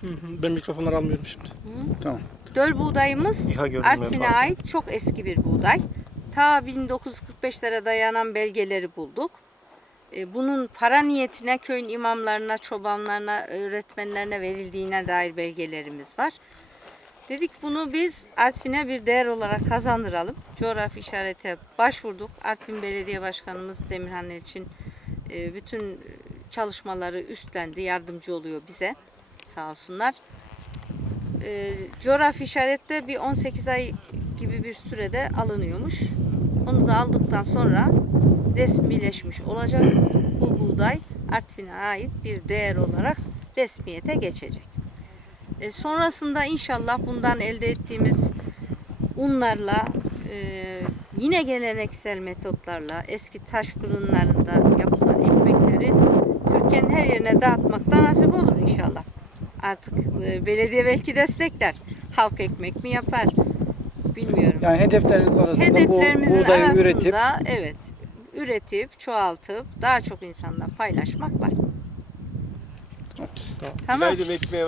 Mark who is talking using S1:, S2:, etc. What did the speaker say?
S1: Hı hı. Ben mikrofonları almıyorum şimdi.
S2: Tamam.
S3: Döl buğdayımız Artvin'e ait çok eski bir buğday. Ta 1945'lere dayanan belgeleri bulduk. E, Bunun para niyetine köyün imamlarına, çobanlarına, öğretmenlerine verildiğine dair belgelerimiz var. Dedik bunu biz Artvin'e bir değer olarak kazandıralım. Coğrafi işarete başvurduk. Artvin Belediye Başkanımız Demirhan için bütün çalışmaları üstlendi, yardımcı oluyor bize. Sağ olsunlar. E, coğrafi işarette bir 18 ay gibi bir sürede alınıyormuş. Onu da aldıktan sonra resmileşmiş olacak. Bu buğday Artvin'e ait bir değer olarak resmiyete geçecek. E, sonrasında inşallah bundan elde ettiğimiz unlarla e, yine geleneksel metotlarla eski taş fırınlarında yapılan ekmekleri Türkiye'nin her yerine dağıtmakta nasip olur inşallah. Artık e, belediye belki destekler. Halk ekmek mi yapar? Bilmiyorum.
S2: Yani hedefleriniz arasında
S3: Hedeflerimizin
S2: bu buğdayı
S3: arasında
S2: üretip
S3: evet üretip çoğaltıp daha çok insanla paylaşmak var. Tamam.
S4: Ekmeğe